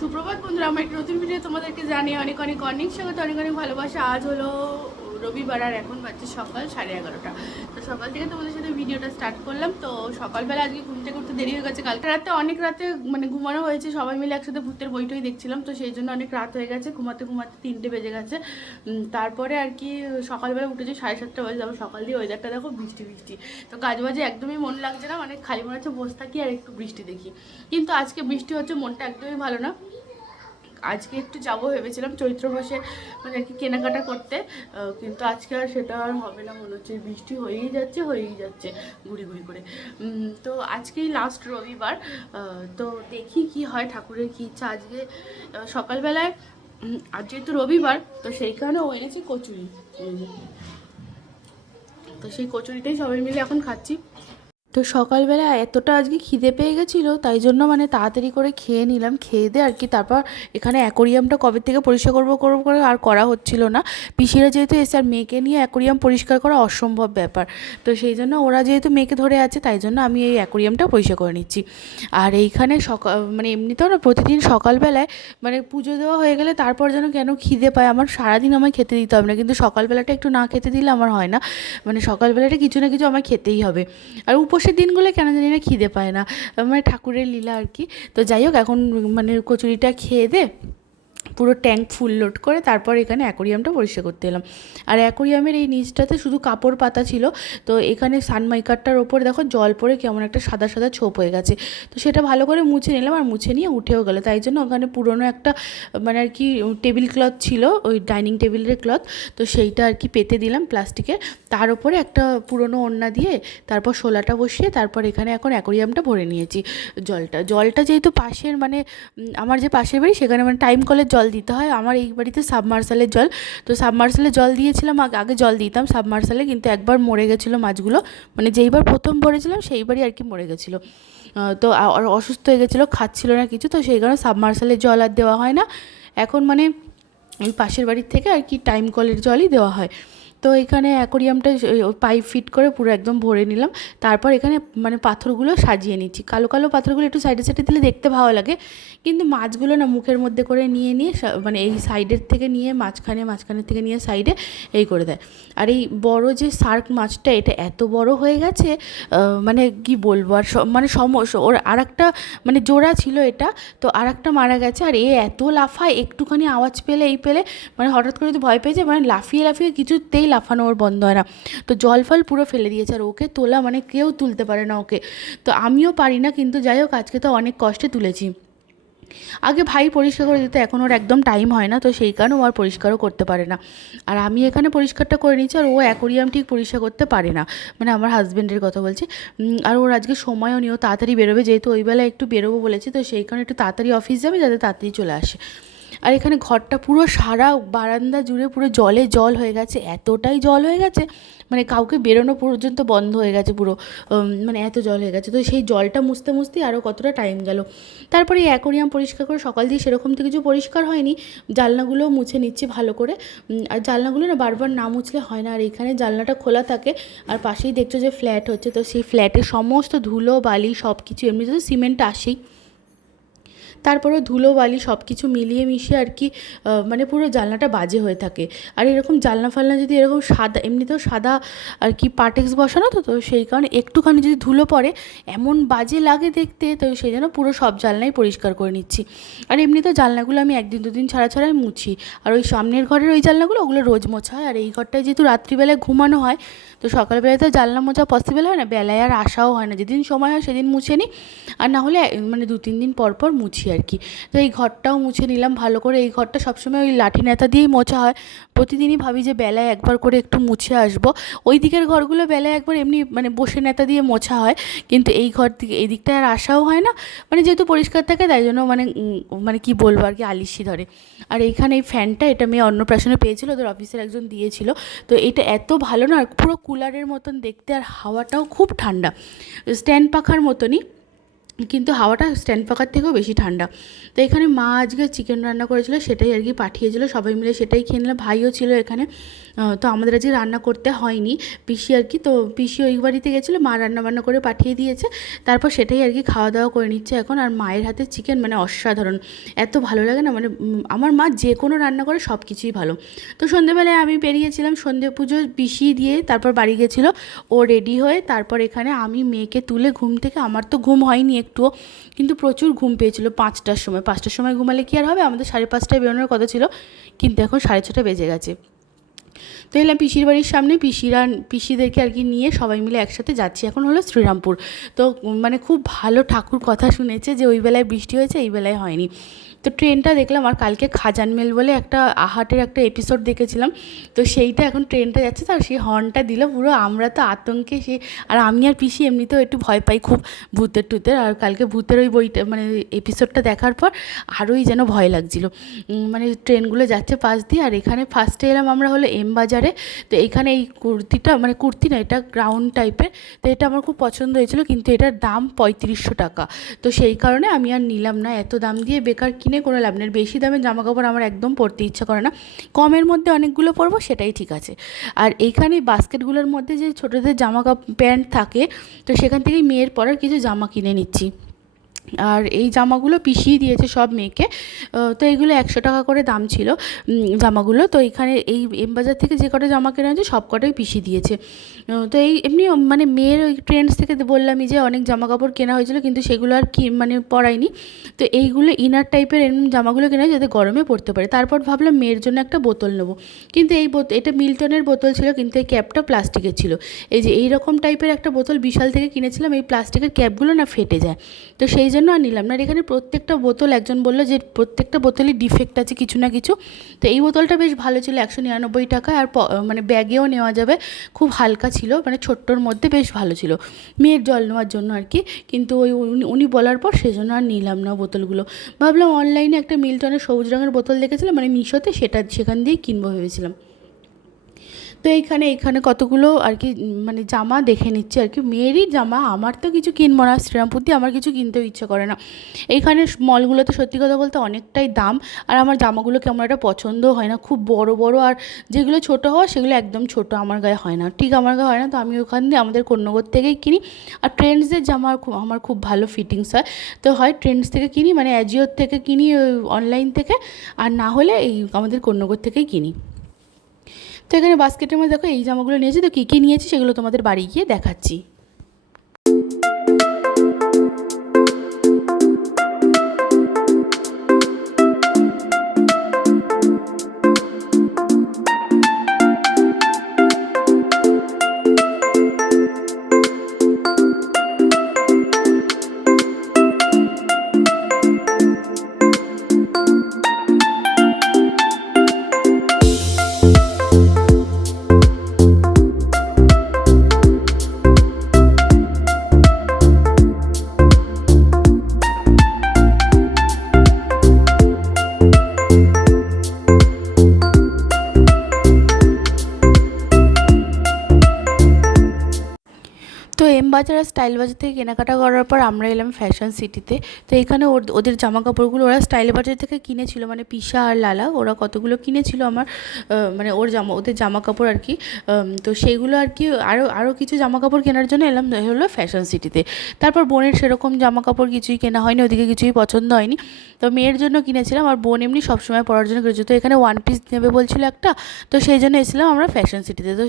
সুপ্রভাত বন্ধুরা, আমার একটা নতুন ভিডিও তোমাদেরকে জানিয়ে অনেক অনেক অনেক স্বাগত, অনেক অনেক ভালোবাসা। আজ হলো রবিবার আর এখন বাজছে সকাল 11:30। তো সকাল থেকে তোমাদের সাথে ভিডিওটা স্টার্ট করলাম। তো সকালবেলা আজকে ঘুম থেকে উঠতে দেরি হয়ে গেছে। কালকে রাতে অনেক রাতে মানে ঘুমানো হয়েছে, সবাই মিলে একসাথে ভূতের বইটই দেখছিলাম, তো সেই জন্য অনেক রাত হয়ে গেছে। ঘুমাতে ঘুমাতে 3টে বেজে গেছে। তারপরে আর কি সকালবেলা উঠেছি 7:30 বাজে। তারপর সকাল দিয়ে ওয়েদারটা দেখো বৃষ্টি বৃষ্টি, তো কাজ বাজে একদমই মন লাগছে না, মানে খালি মনে হচ্ছে বসে থাকি আর একটু বৃষ্টি দেখি। কিন্তু আজকে বৃষ্টি হচ্ছে, মনটা একদমই ভালো না। আজকে একটু যাবো ভেবেছিলাম চৈত্র মাসে মানে আর কি কেনাকাটা করতে, কিন্তু আজকে আর সেটা আর হবে না মনে হচ্ছে। বৃষ্টি হয়েই যাচ্ছে গুড়ি গুড়ি করে। তো আজকেই লাস্ট রবিবার, তো দেখি কি হয়, ঠাকুরের কি ইচ্ছা। আজকে সকালবেলায় আর যেহেতু রবিবার তো সেই কারণে ও এনেছি কচুরি। তো সেই কচুরিটাই সবাই মিলে এখন খাচ্ছি। তো সকালবেলা এতটা আজকে খিদে পেয়ে গেছিলো, তাই জন্য মানে তাড়াতাড়ি করে খেয়ে নিলাম। খেয়ে দিয়ে আর কি তারপর এখানে অ্যাকোরিয়ামটা কবে থেকে পরিষ্কার করবো করে আর করা হচ্ছিল না। পিসিরা যেহেতু এসে আর মেয়েকে নিয়ে অ্যাকোরিয়াম পরিষ্কার করা অসম্ভব ব্যাপার, তো সেই জন্য ওরা যেহেতু মেয়েকে ধরে আছে তাই জন্য আমি এই অ্যাকোরিয়ামটা পরিষ্কার করে নিচ্ছি। আর এইখানে সকাল মানে এমনিতেও না প্রতিদিন সকালবেলায় মানে পুজো দেওয়া হয়ে গেলে তারপর যেন কেন খিদে পায়। আমার সারাদিন আমায় খেতে দিতে হবে না, কিন্তু সকালবেলাটা একটু না খেতে দিলে আমার হয় না। মানে সকালবেলাটা কিছু না কিছু আমার খেতেই হবে। আর উপোসের দিনগুলো কেন জানি না খিদে পায় না, মানে ঠাকুরের লীলা আর কি। তো যাই হোক, এখন মানে কচুরিটা খেয়ে দে পুরো ট্যাঙ্ক ফুল লোড করে তারপর এখানে অ্যাকোরিয়ামটা পরিষ্কার করতে এলাম। আর অ্যাকোরিয়ামের এই নিচটাতে শুধু কাপড় পাতা ছিল, তো এখানে সানমাইকারটার ওপরে দেখো জল পড়ে কেমন একটা সাদা সাদা ছোপ হয়ে গেছে। তো সেটা ভালো করে মুছে নিলাম, আর মুছে নিয়ে উঠেও গেলো। তাই জন্য ওখানে পুরনো একটা মানে আর কি টেবিল ক্লথ ছিল, ওই ডাইনিং টেবিলের ক্লথ, তো সেইটা আর কি পেতে দিলাম প্লাস্টিকের। তার উপরে একটা পুরনো ওড়না দিয়ে তারপর শোলাটা বসিয়ে তারপর এখানে এখন অ্যাকোরিয়ামটা ভরে নিয়েছি। জলটা যেহেতু পাশের মানে আমার যে পাশের বাড়ি সেখানে মানে টাইম কলের জল দিতে হয়। আমার এই বাড়িতে সাবমার্সালের জল, তো সাবমার্সালে জল দিয়েছিলাম। আগে জল দিতাম সাবমার্সালে, কিন্তু একবার মরে গেছিলো মাছগুলো, মানে যেইবার প্রথম ভরেছিলাম সেইবারই আর কি মরে গেছিলো। তো অসুস্থ হয়ে গেছিলো, খাচ্ছিল না কিছু, তো সেই কারণে সাবমার্সালের জল আর দেওয়া হয় না এখন। মানে এই পাশের বাড়ির থেকে আর কি টাইম কলের জলই দেওয়া হয়। তো এখানে অ্যাকোরিয়ামটা পাইপ ফিট করে পুরো একদম ভরে নিলাম। তারপর এখানে মানে পাথরগুলো সাজিয়ে নিচ্ছি। কালো কালো পাথরগুলো একটু সাইডে সাইডে দিলে দেখতে ভালো লাগে, কিন্তু মাছগুলো না মুখের মধ্যে করে নিয়ে মানে এই সাইডের থেকে নিয়ে মাঝখানের থেকে নিয়ে সাইডে এই করে দেয়। আর এই বড় যে শার্ক মাছটা, এটা এত বড় হয়ে গেছে, মানে কি বলবো। আর মানে সমস্যা ওর আর একটা মানে জোড়া ছিল এটা, তো আর একটা মারা গেছে। আর এত লাফায়, একটুখানি আওয়াজ পেলে মানে হঠাৎ করে যদি ভয় পেয়ে যায়, মানে লাফিয়ে লাফিয়ে কিছুতেই লাফানো ওর বন্ধ হয় না। তো জল ফল পুরো ফেলে দিয়েছে, আর ওকে তোলা মানে কেউ তুলতে পারে না ওকে। তো আমিও পারি না, কিন্তু যাই হোক আজকে তো অনেক কষ্টে তুলেছি। আগে ভাই পরিষ্কার করে দিতে, এখন ওর একদম টাইম হয় না, তো সেই কারণে ও আর পরিষ্কারও করতে পারে না। আর আমি এখানে পরিষ্কারটা করে নিচ্ছি, আর ও অ্যাকোরিয়াম ঠিক পরিষ্কার করতে পারে না, মানে আমার হাজব্যান্ডের কথা বলছি। আর ওর আজকে সময়ও নেই, ও তাড়াতাড়ি বেরোবে, যেহেতু ওই বেলায় একটু বেরোবো বলেছি, তো সেই কারণে একটু তাড়াতাড়ি অফিস যাবে যাতে তাড়াতাড়ি চলে আসে। আর এখানে ঘরটা পুরো সারা বারান্দা জুড়ে পুরো জল হয়ে গেছে, এতটাই জল হয়ে গেছে মানে কাউকে বেরোনো পর্যন্ত বন্ধ হয়ে গেছে পুরো, মানে এত জল হয়ে গেছে। তো সেই জলটা মুছতে মুছতেই আরও কতটা টাইম গেল। তারপরে এই অ্যাকোরিয়াম পরিষ্কার করে সকাল দিয়ে সেরকম তো কিছু পরিষ্কার হয়নি, জানলাগুলোও মুছে নিচ্ছি ভালো করে। আর জানলাগুলো না বারবার না মুছলে হয় না। আর এখানে জানলাটা খোলা থাকে, আর পাশেই দেখছো যে ফ্ল্যাট হচ্ছে, তো সেই ফ্ল্যাটের সমস্ত ধুলো বালি সব কিছু, এমনিতে তো সিমেন্ট আসেই, তারপরে ধুলো বালি সব কিছু মিলিয়ে মিশিয়ে আর কি মানে পুরো জানলাটা বাজে হয়ে থাকে। আর এরকম জানলা ফালনা যদি এরকম সাদা, এমনিতেও সাদা আর কি পাটেক্স বসানো, তো সেই কারণে একটুখানি যদি ধুলো পড়ে এমন বাজে লাগে দেখতে, তো সেই জন্য পুরো সব জানলাই পরিষ্কার করে নিচ্ছি। আর এমনিতেও জানলাগুলো আমি একদিন দুদিন ছাড়াই মুছি। আর ওই সামনের ঘরের ওই জানলাগুলো ওগুলো রোজ মোছা হয়। আর এই ঘরটায় যেহেতু রাত্রিবেলায় ঘুমানো হয়, তো সকালবেলায় তো জানলা মোছা পসিবল হয় না, বেলায় আর আসাও হয় না, যেদিন সময় হয় সেদিন মুছে নিই, আর না হলে মানে 2-3 দিন পর পর মুছি আর কি। তো এই ঘরটাও মুছে নিলাম ভালো করে। এই ঘরটা সবসময় ওই লাঠি নেতা দিয়েই মোছা হয়, প্রতিদিনই ভাবি যে বেলায় একবার করে একটু মুছে আসবো। ওই দিকের ঘরগুলো বেলায় একবার এমনি মানে বসে নেতা দিয়ে মোছা হয়, কিন্তু এই ঘর থেকে এই দিকটায় আর আসাও হয় না, মানে যেহেতু পরিষ্কার থাকে তাই জন্য মানে মানে কি বলবো আর কি আলিশি ধরে। আর এইখানে এই ফ্যানটা, এটা মেয়ে অন্নপ্রাশনে পেয়েছিল, ওদের অফিসের একজন দিয়েছিল। তো এটা এত ভালো না, পুরো কুলারের মতন দেখতে, আর হাওয়াটাও খুব ঠান্ডা, স্ট্যান্ড পাখার মতনই। কিন্তু হাওয়াটা স্ট্যান্ড পাখার থেকেও বেশি ঠান্ডা। তো এখানে মা আজকে চিকেন রান্না করেছিল, সেটাই আর কি পাঠিয়েছিল, সবাই মিলে সেটাই খেয়ে নিলাম। ভাইও ছিল এখানে। তো আমাদের আজকে রান্না করতে হয়নি, পিসি আর কি, তো পিসি ওই বাড়িতে গেছিলো, মা রান্না বান্না করে পাঠিয়ে দিয়েছে। তারপর সেটাই আর কি খাওয়া দাওয়া করে নিচ্ছে এখন। আর মায়ের হাতে চিকেন মানে অসাধারণ, এত ভালো লাগে না, মানে আমার মা যে কোনো রান্না করে সব কিছুই ভালো। তো সন্ধেবেলায় আমি বেরিয়েছিলাম, সন্ধে পুজো পিসি দিয়ে তারপর বাড়ি গেছিলো ও রেডি হয়ে। তারপর এখানে আমি মেয়েকে তুলে ঘুম থেকে, আমার তো ঘুম হয়নি একটুও, কিন্তু প্রচুর ঘুম পেয়েছিল 5টার সময়। 5টার সময় ঘুমালে কি আর হবে, আমাদের 5:30টায় বেরোনোর কথা ছিল, কিন্তু এখন 6:30 বেজে গেছে। তো এলাম পিসির বাড়ির সামনে, পিসিদেরকে আর কি নিয়ে সবাই মিলে একসাথে যাচ্ছি। এখন হলো শ্রীরামপুর। তো মানে খুব ভালো ঠাকুর কথা শুনেছে যে ওই বেলায় বৃষ্টি হয়েছে, এই বেলায় হয়নি। তো ট্রেনটা দেখলাম, আর কালকে খাজানমেল বলে একটা আহাটের একটা এপিসোড দেখেছিলাম, তো সেইটা এখন ট্রেনটা যাচ্ছে, তো সেই হর্নটা দিল পুরো, আমরা তো আতঙ্কে সে, আর আমি আর পিসি এমনিতেও একটু ভয় পাই খুব ভূতের টুতের, আর কালকে ভূতের ওই বইটা মানে এপিসোডটা দেখার পর আরোই যেন ভয় লাগছিল। মানে ট্রেনগুলো যাচ্ছে পাশ দিয়ে। আর এখানে ফার্স্টে এলাম আমরা হলো এম বাজারে। তো এখানে এই কুর্তিটা, মানে কুর্তি না, এটা গ্রাউন্ড টাইপের, তো এটা আমার খুব পছন্দ হয়েছিল, কিন্তু এটার দাম 3500 টাকা। তো সেই কারণে আমি আর নিলাম না, এত দাম দিয়ে বেকার কিনে কোনো লাভ নেই। বেশি দামের জামা কাপড় আমার একদম পরতে ইচ্ছা করে না, কমের মধ্যে অনেকগুলো পরবো সেটাই ঠিক আছে। আর এইখানে বাস্কেটগুলোর মধ্যে যে ছোটোদের জামা কাপড় প্যান্ট থাকে, তো সেখান থেকেই মেয়ের পরার কিছু জামা কিনে নিচ্ছি। আর এই জামাগুলো পিসিয়ে দিয়েছে সব মেয়েকে। তো এইগুলো 100 টাকা করে দাম ছিল জামাগুলো। তো এখানে এই এম বাজার থেকে যে কটা জামা কেনা হয়েছে সব কটাই পিসিয়ে দিয়েছে। তো এই এমনি মানে মেয়ের ওই ট্রেন্ডস থেকে বললামই যে অনেক জামা কাপড় কেনা হয়েছিল, কিন্তু সেগুলো আর কি মানে পরাইনি। তো এইগুলো ইনার টাইপের এরকম জামাগুলো কেনা যাতে গরমে পরতে পারে। তারপর ভাবলাম মেয়ের জন্য একটা বোতল নেবো, কিন্তু এই এটা মিল্টনের বোতল ছিল, কিন্তু এই ক্যাপটা প্লাস্টিকের ছিল। এই যে এইরকম টাইপের একটা বোতল বিশাল থেকে কিনেছিলাম, এই প্লাস্টিকের ক্যাপগুলো না ফেটে যায়, তো সেই জন্য আর নিলাম না। আর এখানে প্রত্যেকটা বোতল একজন বললো যে প্রত্যেকটা বোতলই ডিফেক্ট আছে কিছু না কিছু। তো এই বোতলটা বেশ ভালো ছিল, 199 টাকায়, আর মানে ব্যাগেও নেওয়া যাবে, খুব হালকা ছিল, মানে ছোট্টর মধ্যে বেশ ভালো ছিল মেয়ের জল নেওয়ার জন্য আর কি। কিন্তু ওই উনি বলার পর সেজন্য আর নিলাম না বোতলগুলো। ভাবলাম অনলাইনে একটা মিল্টনের সবুজ রঙের বোতল দেখেছিলাম, মানে মিশোতে, সেখান দিয়েই কিনবো ভেবেছিলাম। তো এইখানে কতগুলো আর কি মানে জামা দেখে নিচ্ছি আর কি, মেয়েরই জামা, আমার তো কিছু কিনবো না, শ্রীরামপুর দিয়ে আমার কিছু কিনতেও ইচ্ছে করে না। এইখানে মলগুলোতে সত্যি কথা বলতে অনেকটাই দাম, আর আমার জামাগুলো কেমন একটা পছন্দও হয় না, খুব বড় বড়, আর যেগুলো ছোটো হওয়া সেগুলো একদম ছোটো, আমার গায়ে হয় না, ঠিক আমার গায়ে হয় না। তো আমি ওখান দিয়ে আমাদের কন্যগর থেকেই কিনি। আর ট্রেন্ডসের জামা আমার খুব ভালো ফিটিংস হয়, তো হয় ট্রেন্ডস থেকে কিনি, মানে অ্যাজিওর থেকে কিনি, অনলাইন থেকে, আর না হলে এই আমাদের কন্যগর থেকেই কিনি। তো এখানে বাস্কেটের মধ্যে দেখো এই জামাগুলো নিয়েছি, তো কী কী নিয়েছি সেগুলো তোমাদের বাড়ি গিয়ে দেখাচ্ছি। তো এম বাজার আর স্টাইল বাজার থেকে কেনাকাটা করার পর আমরা এলাম ফ্যাশন সিটিতে। তো এখানে ওদের জামা কাপড়গুলো ওরা স্টাইল বাজার থেকে কিনেছিল, মানে পিসা আর লালা ওরা কতগুলো কিনেছিল আমার, মানে ওদের জামা কাপড় আর কি। তো সেইগুলো আর কি আরও কিছু জামা কাপড় কেনার জন্য এলাম হলো ফ্যাশন সিটিতে। তারপর বোনের সেরকম জামা কাপড় কিছুই কেনা হয়নি, ওদিকে কিছুই পছন্দ হয়নি, তো মেয়ের জন্য কিনেছিলাম। আর বোন এমনি সবসময় পরার জন্য কিনেছে, তো এখানে 1 পিস নেবে বলছিল একটা, তো সেই জন্য এসেছিলাম আমরা ফ্যাশন সিটিতে। তো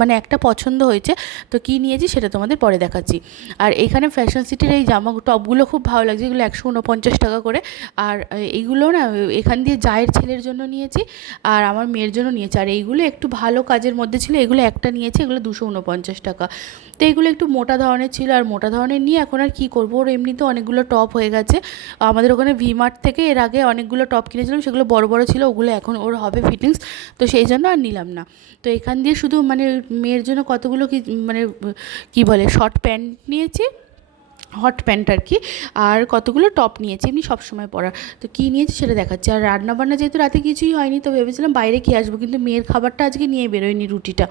মানে একটা পছন্দ হয়েছে, তো কী নিয়েছি সেটা তোমাদের পরে দেখাচ্ছি। আর এখানে ফ্যাশন সিটির এই জামা টপগুলো খুব ভালো লাগছে, এগুলো 149 টাকা করে। আর এইগুলো না এখান দিয়ে জায়ের ছেলের জন্য নিয়েছি, আর আমার মেয়ের জন্য নিয়েছি। আর এইগুলো একটু ভালো কাজের মধ্যে ছিল, এগুলো একটা নিয়েছি, এগুলো 249 টাকা। তো এইগুলো একটু মোটা ধরনের ছিল, আর মোটা ধরনের নিয়ে এখন আর কী করবো, ওর এমনিতে অনেকগুলো টপ হয়ে গেছে। আমাদের ওখানে ভিমার্ট থেকে এর আগে অনেকগুলো টপ কিনেছিলাম, সেগুলো বড় বড় ছিল, ওগুলো এখন ওর হবে ফিটিংস, তো সেই জন্য আর নিলাম না। তো এখান দিয়ে শুধু মানে মেয়ের জন্য কতগুলো কি মানে কী বলে শর্ট প্যান্ট নিয়েছি, হট প্যান্ট আর কি, আর কতগুলো টপ নিয়েছি এমনি সবসময় পরার। তো কী নিয়েছি সেটা দেখাচ্ছি। আর রান্নাবান্না যেহেতু রাতে কিছুই হয়নি, তো ভেবেছিলাম বাইরে খেয়ে আসবো, কিন্তু মেয়ের খাবারটা আজকে নিয়ে বেরোয়নি, রুটিটা।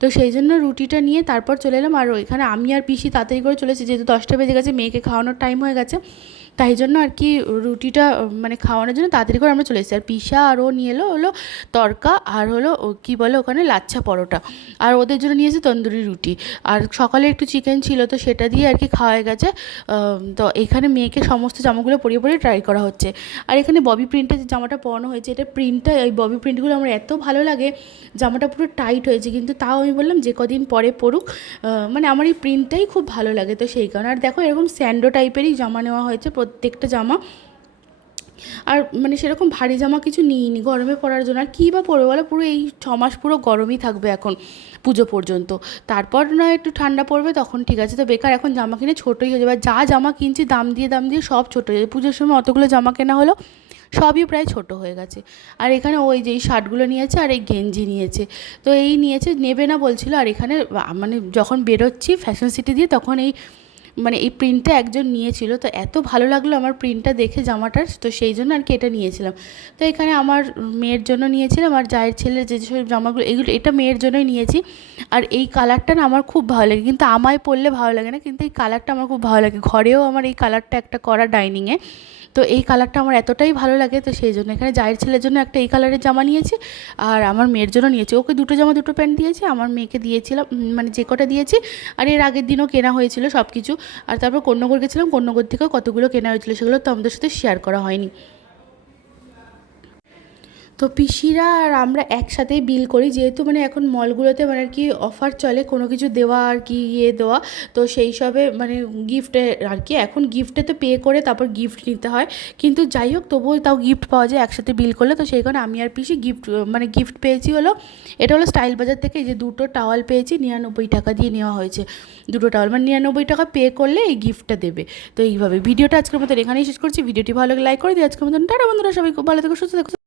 তো সেই জন্য রুটিটা নিয়ে তারপর চলে এলাম। আর ওইখানে আমি আর পিসি তাড়াতাড়ি করে চলেছি, যেহেতু 10টা বেজে গেছে, মেয়েকে খাওয়ানোর টাইম হয়ে গেছে, তাই জন্য আর কি রুটিটা মানে খাওয়ানোর জন্য তাড়াতাড়ি করে আমরা চলে এসেছি। আর পিসা আর ও নিয়ে হলো তড়কা, আর হলো কী বলে ওখানে লাচ্ছা পরোটা, আর ওদের জন্য নিয়েছে তন্দুরি রুটি। আর সকালে একটু চিকেন ছিল, তো সেটা দিয়ে আর কি খাওয়া হয়ে গেছে। তো এখানে মেয়েকে সমস্ত জামাগুলো পরিয়ে পরিয়ে ট্রাই করা হচ্ছে। আর এখানে ববি প্রিন্টের যে জামাটা পরানো হয়েছে, এটা প্রিন্টটা, এই ববি প্রিন্টগুলো আমার এত ভালো লাগে, জামাটা পুরো টাইট হয়েছে, কিন্তু তাও আমি বললাম যে কদিন পরে পরুক, মানে আমার এই প্রিন্টটাই খুব ভালো লাগে, তো সেই কারণে। আর দেখো এরকম স্যান্ডো টাইপেরই জামা নেওয়া হয়েছে প্রত্যেকটা জামা, আর মানে সেরকম ভারী জামা কিছু নিইনি গরমে পরার জন্য। আর কী বা পরবে বলো, পুরো এই 6 মাস পুরো গরমই থাকবে এখন পুজো পর্যন্ত, তারপর না একটু ঠান্ডা পড়বে তখন ঠিক আছে। তো বেকার এখন জামা কিনে ছোটোই হয়ে যাবে, আর যা জামা কিনছি দাম দিয়ে সব ছোটো হয়ে যাবে। পুজোর সময় অতগুলো জামা কেনা হলো, সবই প্রায় ছোট হয়ে গেছে। আর এখানে ওই যে এই শার্টগুলো নিয়েছে আর এই গেঞ্জি নিয়েছে, তো এই নিয়েছে, নেবে না বলছিল। আর এখানে মানে যখন বেরোচ্ছি ফ্যাশন সিটি দিয়ে, তখন এই মানে এই প্রিন্টটা একজন নিয়েছিল, তো এত ভালো লাগলো আমার প্রিন্টটা দেখে জামাটার, তো সেই জন্য আর কি এটা নিয়েছিলাম। তো এখানে আমার মেয়ের জন্য নিয়েছিলাম, আর জায়ের ছেলের যে যেসব জামাগুলো, এগুলো এটা মেয়ের জন্যই নিয়েছি। আর এই কালারটা না আমার খুব ভালো লাগে, কিন্তু আমায় পরলে ভালো লাগে না, কিন্তু এই কালারটা আমার খুব ভালো লাগে। ঘরেও আমার এই কালারটা একটা করা ডাইনিংয়ে, তো এই কালারটা আমার এতটাই ভালো লাগে, তো সেই জন্য এখানে জায়ের ছেলের জন্য একটা এই কালারের জামা নিয়েছি, আর আমার মেয়ের জন্য নিয়েছি। ওকে দুটো জামা দুটো প্যান্ট দিয়েছি, আমার মেয়েকে দিয়েছিলাম মানে যে কটা দিয়েছি। আর এর আগের দিনও কেনা হয়েছিল সব কিছু। আর তারপর কন্যগর গেছিলাম, কন্যগর থেকেও কতগুলো কেনা হয়েছিল, সেগুলো তো আমাদের সাথে শেয়ার করা হয়নি। তো পিসিরা আর আমরা একসাথেই বিল করি, যেহেতু মানে এখন মলগুলোতে মানে আর কি অফার চলে কোনো কিছু দেওয়া আর কি দেওয়া, তো সেই সবে মানে গিফটে আর কি, এখন গিফটে তো পে করে তারপর গিফট নিতে হয়, কিন্তু যাই হোক তবুও তাও গিফট পাওয়া যায় একসাথে বিল করলে। তো সেই কারণে আমি আর পিসি মানে গিফট পেয়েছি হলো, এটা হলো স্টাইল বাজার থেকে, এই যে দুটো টাওয়াল পেয়েছি, 99 টাকা দিয়ে নেওয়া হয়েছে দুটো টাওয়াল, মানে 99 টাকা পে করলে এই গিফটটা দেবে। তো এইভাবে ভিডিওটা আজকের মতন এখানেই শেষ করছি। ভিডিওটি ভালো লাগে লাইক করে দিই। আজকের মতন টাটা বন্ধুরা, সবাই খুব ভালো থেকো, সুস্থ থেকো।